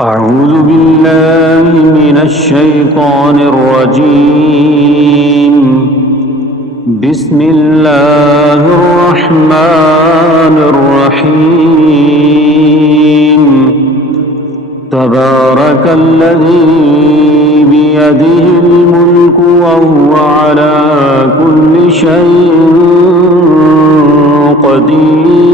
أعوذ بالله من الشيطان الرجيم. بسم الله الرحمن الرحيم. تبارك الذي بيده الملك وهو على كل شيء قدير.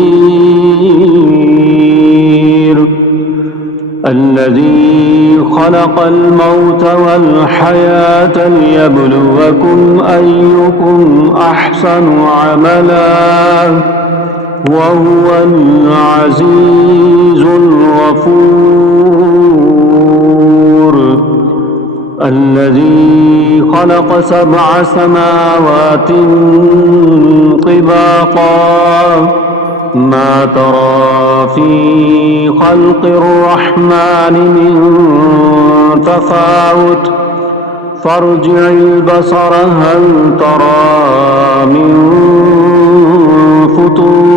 الذي خلق الموت والحياة ليبلوكم أيكم أحسن عملا وهو العزيز الغفور. الذي خلق 7 سماوات طباقا ما ترى في خلق الرحمن من تفاوت فارجع البصر هل ترى من فطور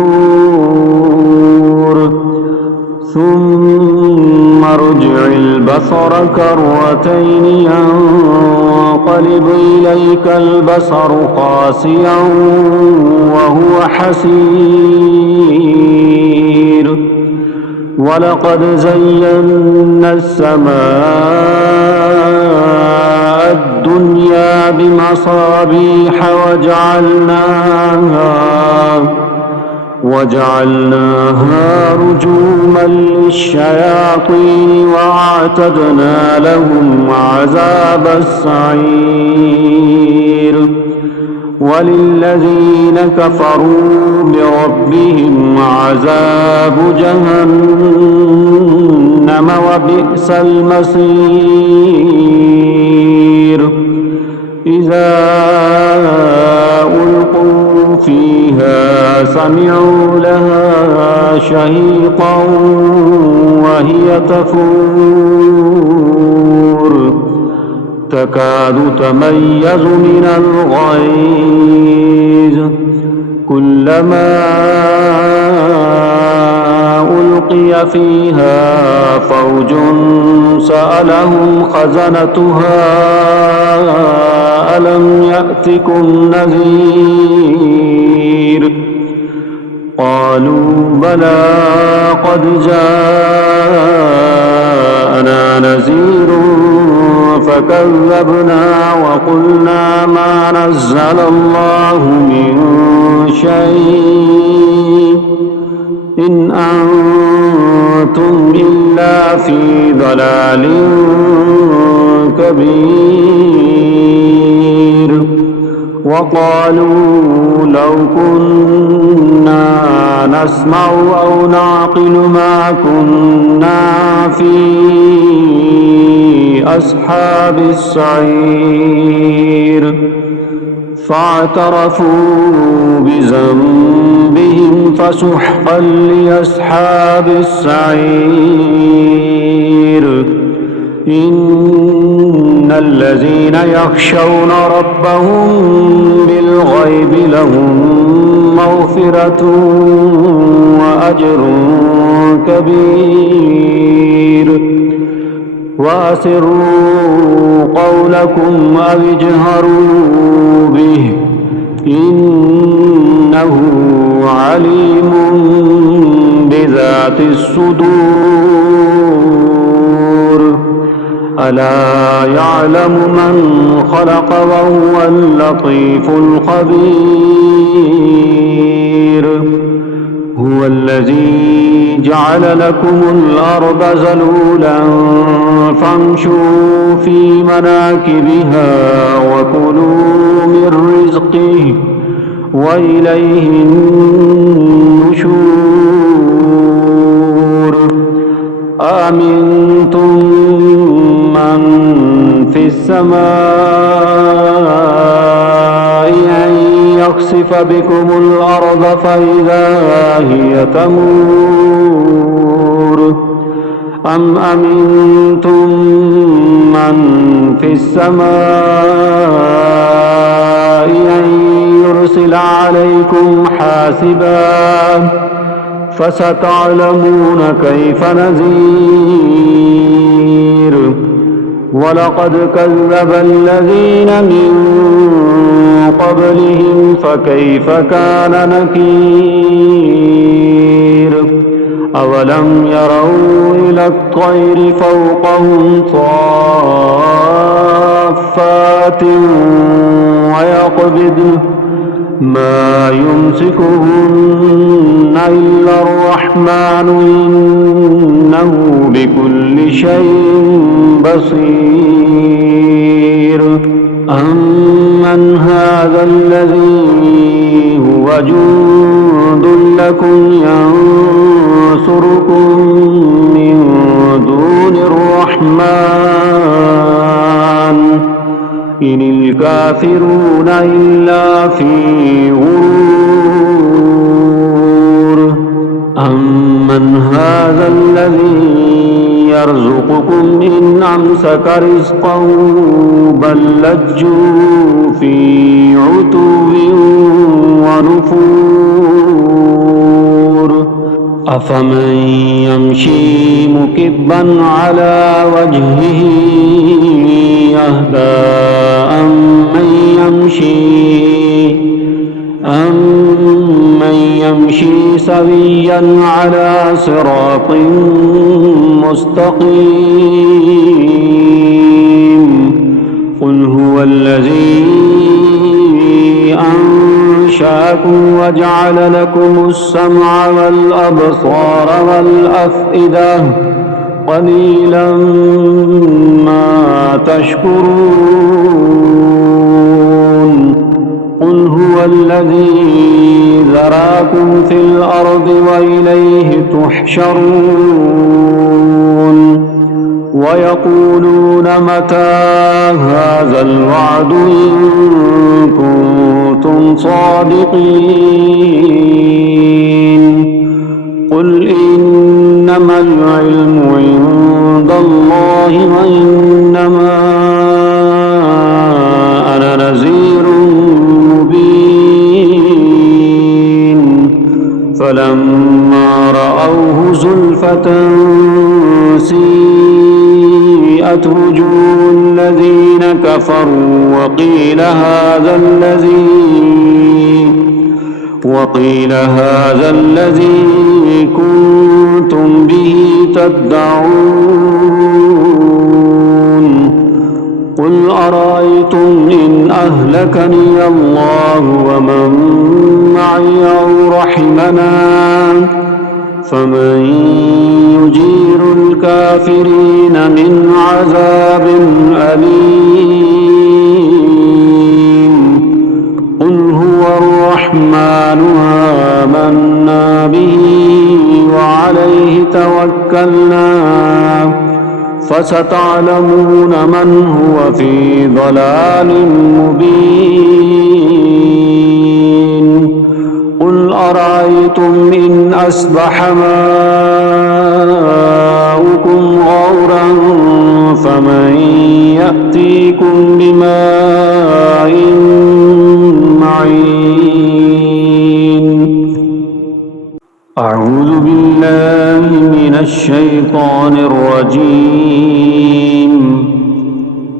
ثم ارجع البصر كرتين ينقلب إليك البصر خاسئا وهو حسير. ولقد زينا السماء الدنيا بمصابيح وجعلناها رجوما للشياطين وأعتدنا لهم عذاب السعير. وللذين كفروا بربهم عذاب جهنم وبئس المصير. إذا ألقوا فيها سمعوا لها شهيقا وهي تفور تكاد تميز من الغيظ كلما ألقي فيها فوج سألهم خزنتها ألم يأتكم نذير قالوا بلى قد جاءنا نذير فكذبنا وقلنا ما نزل الله من شيء إن أنتم إلا في ضلال كبير. وقالوا لو كنا نسمع أو نعقل ما كنا في أصحاب السعير. فاعترفوا بذنبهم فسحقا لأصحاب السعير. إن الذين يخشون ربهم بالغيب لهم مغفرة وأجر كبير. وأسروا قولكم أو اجهروا به إنه عليم بذات الصدور. ألا يعلم من خلق وهو اللطيف الخبير. هو الذي جعل لكم الأرض ذلولا فامشوا في مناكبها وكلوا من رزقه وإليه النشور. أأمنتم من في السماء أن يخسف بكم الأرض فإذا هي تمور أم أمنتم من في السماء أن يرسل عليكم حاسبا فستعلمون كيف نذير. ولقد كذب الذين من قبلهم فكيف كان نكير أولم يروا إلى الطير فوقهم صافات ويقبضن ما يمسكهن إلا الرحمن إنه بكل شيء بصير أمن هذا الذي هو جند لكم ينصركم من دون الرحمن إن الكافرون إلا في غرور أمن هذا الذي يرزقكم إن أمسك رزقه بل لجوا في عتو ونفور أفمن يمشي مكبا على وجهه يهدى أمن يمشي سويا على صراط مستقيم قل هو الذي أنشأكم وجعل لكم السمع والأبصار والأفئدة قليلا ما تشكرون قل هو الذي ذراكم في الأرض وإليه تحشرون ويقولون متى هذا الوعد إن كنتم صادقين قل إنما العلم عند الله وإنما أنا نذير مبين فلما رأوه زلفة سيئت وجوه الذين كفروا وقيل هذا الذي كنتم به تدعون قل أرأيتم إن أهلكني الله ومن معي أو رحمنا فمن يجير الكافرين من عذاب أليم قل هو الرحمن آمنا به وعليه توكلنا فستعلمون من هو في ضلال مبين قل أرأيتم إن أصبح ماؤكم غورا فمن يأتيكم بماء معين أعوذ بالله من الشيطان الرجيم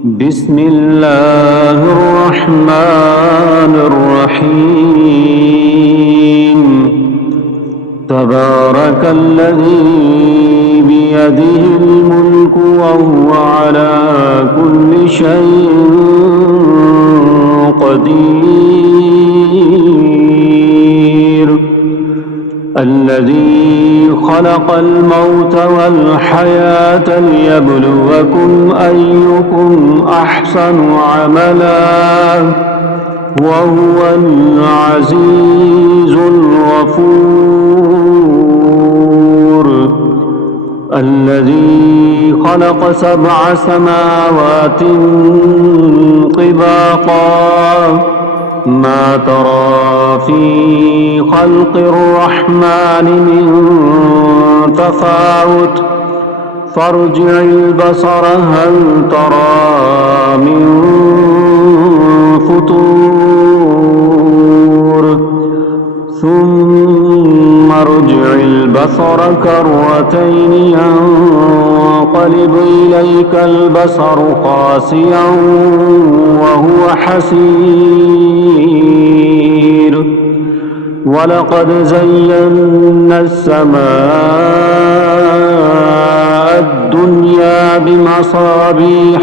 بسم الله الرحمن الرحيم تبارك الذي بيده الملك وهو على كل شيء قدير الذي خلق الموت والحياة ليبلوكم أيكم أحسن عملا وهو العزيز الغفور الذي خلق 7 سماوات طباقا ما ترى في خلق الرحمن من تفاوت فارجع البصر هل ترى من فطور ثم ارجع البصر كرتين ينقلب إليك البصر خاسئا وهو حسير ولقد زينا السماء الدنيا بمصابيح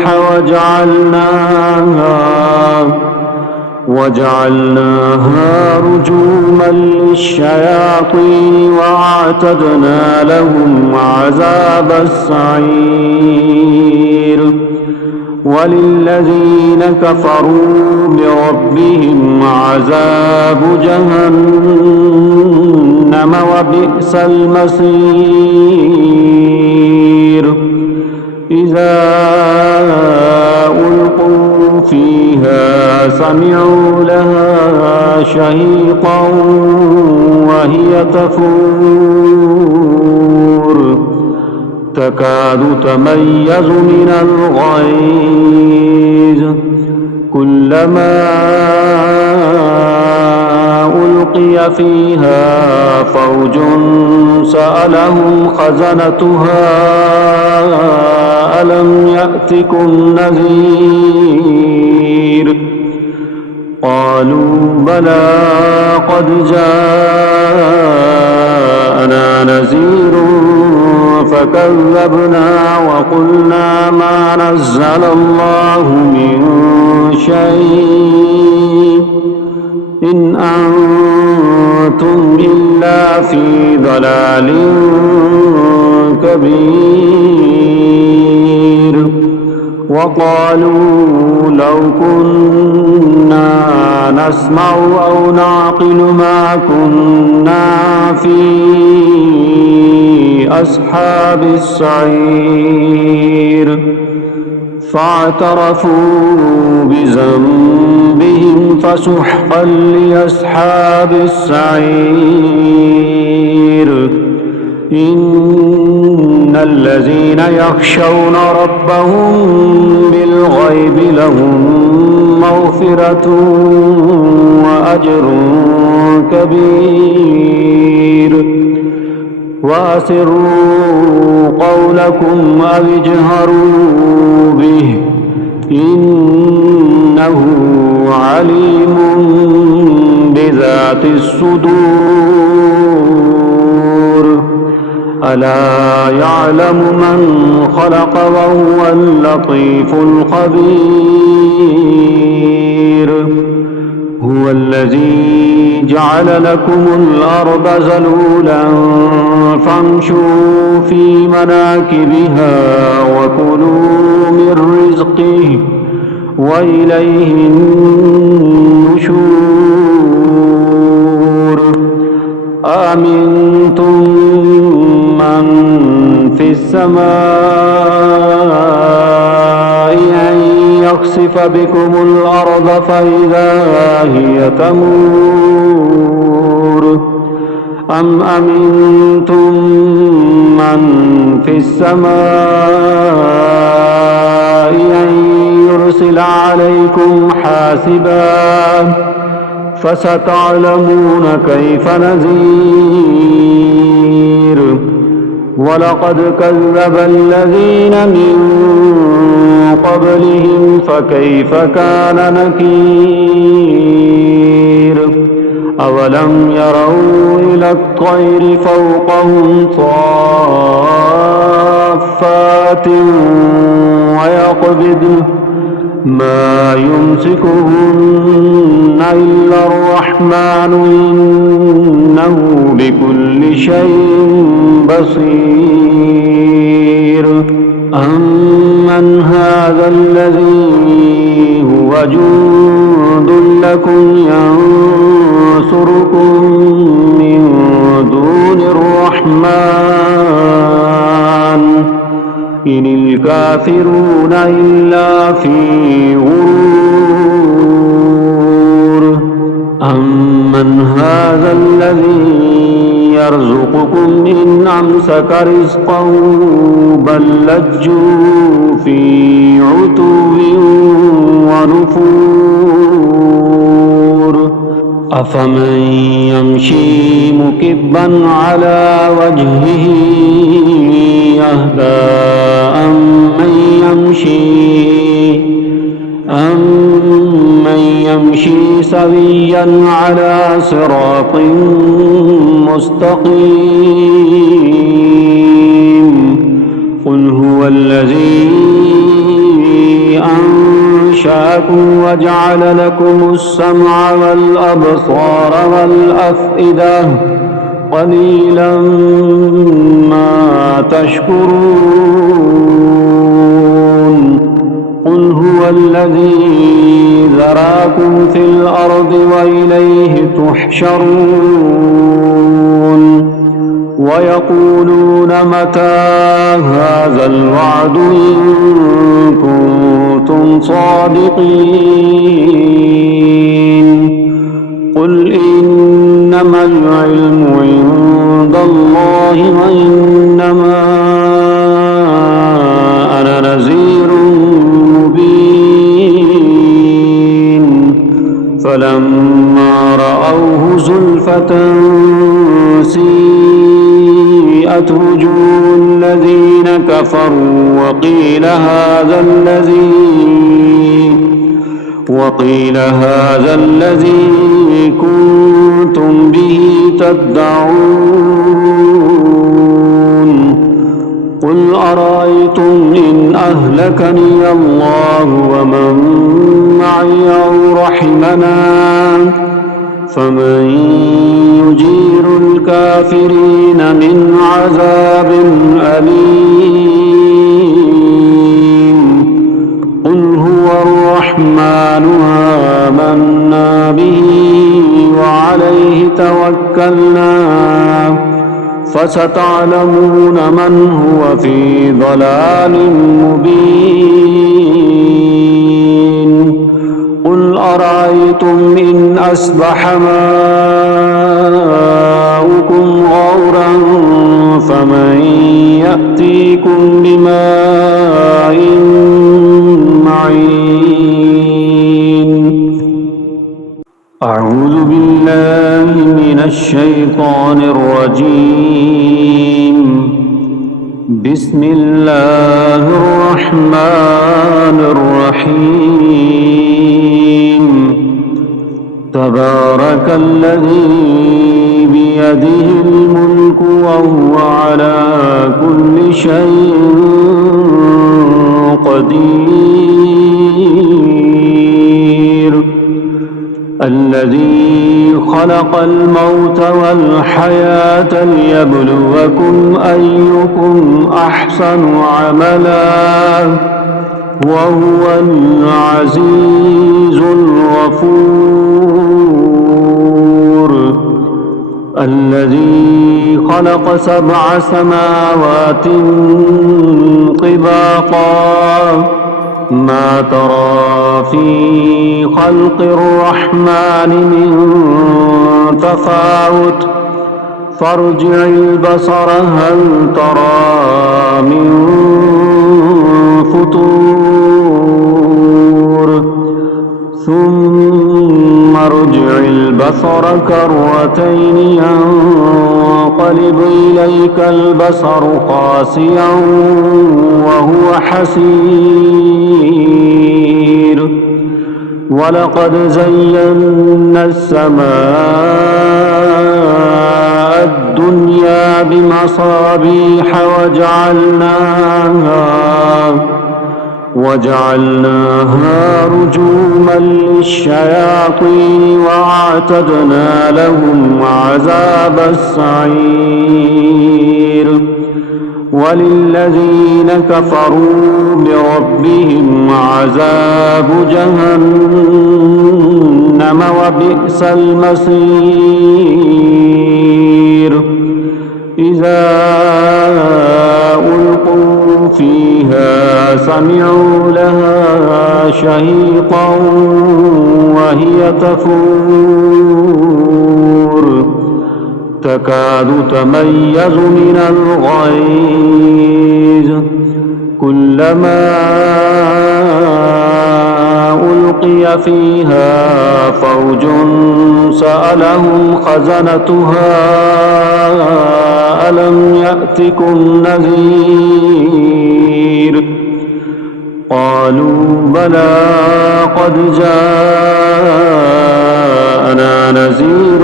وجعلناها رجوما للشياطين وأعتدنا لهم عذاب السعير وللذين كفروا بربهم عذاب جهنم وبئس المصير إذا ألقوا فيها سمعوا لها شهيقا وهي تفور تكاد تميز من الغيظ كلما ألقي فيها فوج سألهم خزنتها ألم يأتكم نذير قالوا بلى قد جاءنا نذير فكذبنا وقلنا ما نزل الله من شيء إن أنتم إلا في ضلال كبير وقالوا لو كنا نسمع أو نعقل ما كنا في أصحاب السعير فاعترفوا بذنبهم فسحقا لأصحاب السعير إن الذين يخشون ربهم بالغيب لهم مغفرة وأجر كبير وأسروا قولكم أو اجهروا به إنه عليم بذات الصدور ألا يعلم من خلق وهو اللطيف الخبير هو الذي جعل لكم الأرض ذلولا فامشوا في مناكبها وكلوا من رزقه وإليه النشور آمنتم من في السماء أن يخسف بكم الأرض فإذا هي تمور أم أمنتم من في السماء أن يرسل عليكم حاسبا فستعلمون كيف نذير ولقد كذب الذين من قبلهم فكيف كان نكير أولم يروا إلى الطير فوقهم صافات ويقبضن ما يمسكهن إلا الرحمن إنه بكل شيء بصير أمن هذا الذي هو جند لكم ينصركم من دون الرحمن إن الكافرون إلا في غرور أمن هذا الذي يرزقكم إن أمسك رزقه بل لجوا في عتو ونفور أفمن يمشي مكبا على وجهه أهدى أمن يمشي سويا على صراط مستقيم قل هو الذي أنشأكم وجعل لكم السمع والأبصار والأفئدة قليلا ما تشكرون قل هو الذي ذراكم في الأرض وإليه تحشرون ويقولون متى هذا الوعد إن كنتم صادقين قل إنما العلم عند الله وإنما أنا نذير مبين فلما رأوه زلفة سيئت وجوه الذين كفروا وقيل هذا الذي كنتم به تدعون قل أرأيتم إن أهلكني الله ومن معي أو رحمنا فمن يجير الكافرين من عذاب أليم قل هو الرحمن آمنا به وعليه توكلنا فستعلمون من هو في ضلال مبين قل أرأيتم إن أصبح ماؤكم غورا فمن يأتيكم بماء معين أعوذ بالله من الشيطان الرجيم بسم الله الرحمن الرحيم تبارك الذي بيده الملك وهو على كل شيء قدير الذي خلق الموت والحياة ليبلوكم أيكم أحسن عملا وهو العزيز الغفور الذي خلق 7 سماوات طباقا ما ترى في خلق الرحمن من تفاوت فارجع البصر هل ترى من فطور ثم ارجع البصر كرتين ينقلب إليك البصر خاسئا وهو حسير ولقد زينا السماء الدنيا بمصابيح وجعلناها رجوما للشياطين وأعتدنا لهم عذاب السعير وللذين كفروا بربهم عذاب جهنم وبئس المصير إذا ألقوا فيها سمعوا لها شهيقا وهي تفور تكاد تميز من الغيظ كلما ألقي فيها فوج سألهم خزنتها ألم يأتكم نذير قالوا بلى قد جاءنا نذير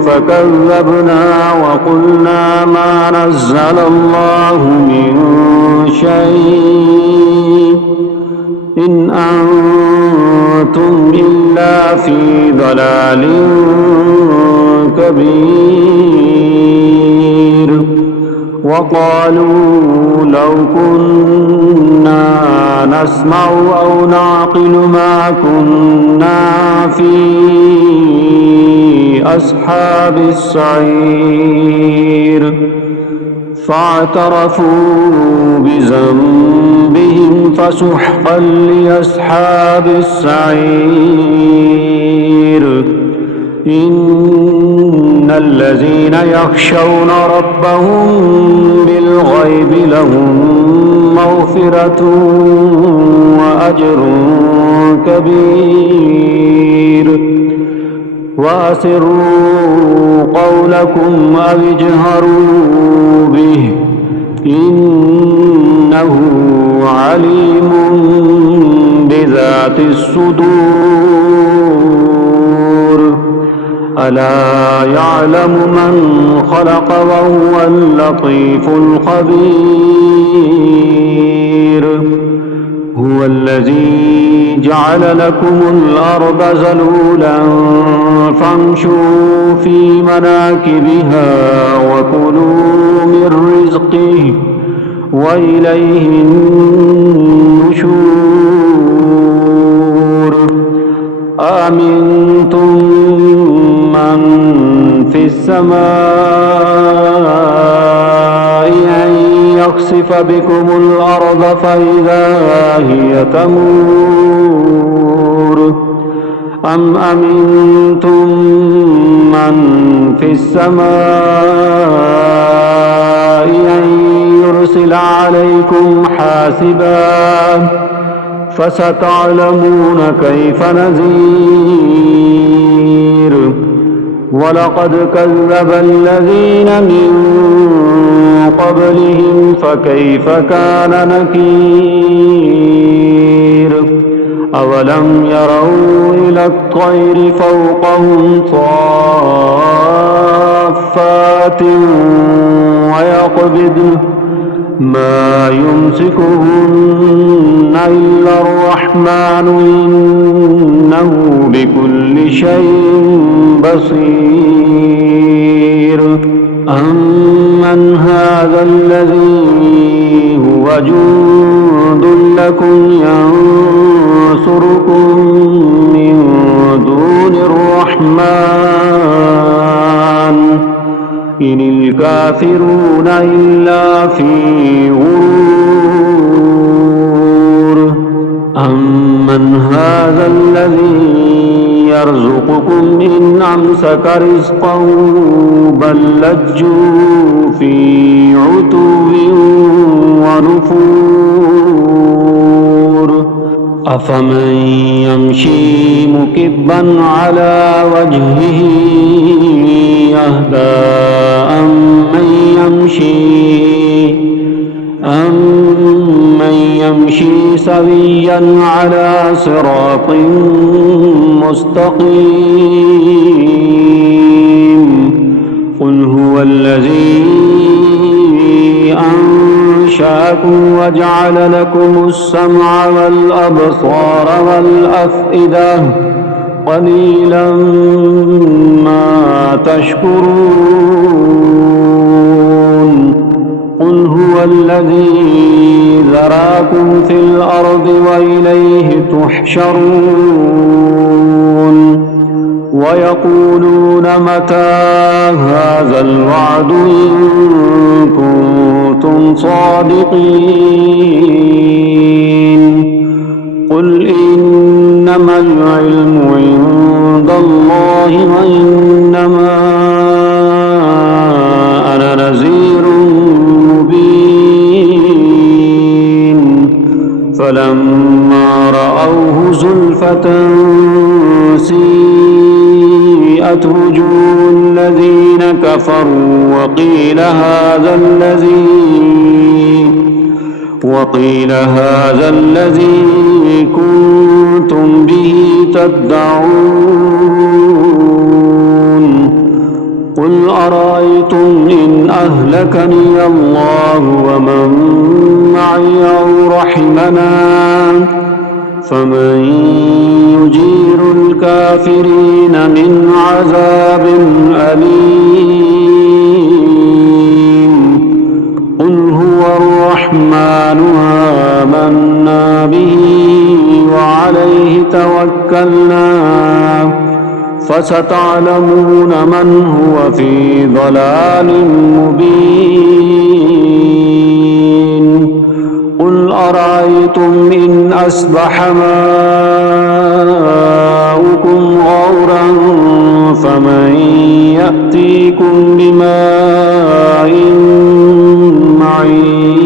فكذبنا وقلنا ما نزل الله من شيء إن أنتم إلا في ضلال كبير وقالوا لو كنا نسمع أو نعقل ما كنا في أصحاب السعير فاعترفوا بذنبهم فسحقا لأصحاب السعير إن الذين يخشون ربهم بالغيب لهم مغفرة وأجر كبير وأسروا قولكم أو اجهروا به إنه عليم بذات الصدور ألا يعلم من خلق وهو اللطيف الخبير هو الذي جعل لكم الأرض ذلولا فامشوا في مناكبها وكلوا من رزقه وإليه النشور أأمنتم من في السماء أن يخسف بكم الأرض فإذا هي تمور أم أمنتم من في السماء أن يرسل عليكم حاسبا فستعلمون كيف نذير ولقد كذب الذين من قبلهم فكيف كان نكير أولم يروا إلى الطير فوقهم صافات ويقبضن ما يمسكهن إلا الرحمن إنه بكل شيء بصير أمن هذا الذي هو جند لكم ينصركم من دون الرحمن إن الكافرون إلا في غرور أمن هذا الذي يرزقكم إن أمسك رزقه بل لجوا في عتو ونفور أفمن يمشي مكبا على وجهه يهدى أمن يمشي سويا على صراط مستقيم قل هو الذي أنشأكم وجعل لكم السمع والأبصار والأفئدة قليلا ما تشكرون قل هو الذي ذراكم في الأرض وإليه تحشرون ويقولون متى هذا الوعد إن كنتم صادقين قل إنما العلم عند الله وإنما أنا نذير مبين فلما رأوه زلفة سيئت وجوه الذين كفروا وقيل هذا الذي كنتم به تدعون قل أرأيتم إن أهلكني الله ومن معي أو رحمنا فمن يجير الكافرين من عذاب أليم قل هو الرحمن آمنا به وعليه توكلنا فستعلمون من هو في ضلال مبين قل أرأيتم إن أصبح ماؤكم غورا فمن يأتيكم بماء معين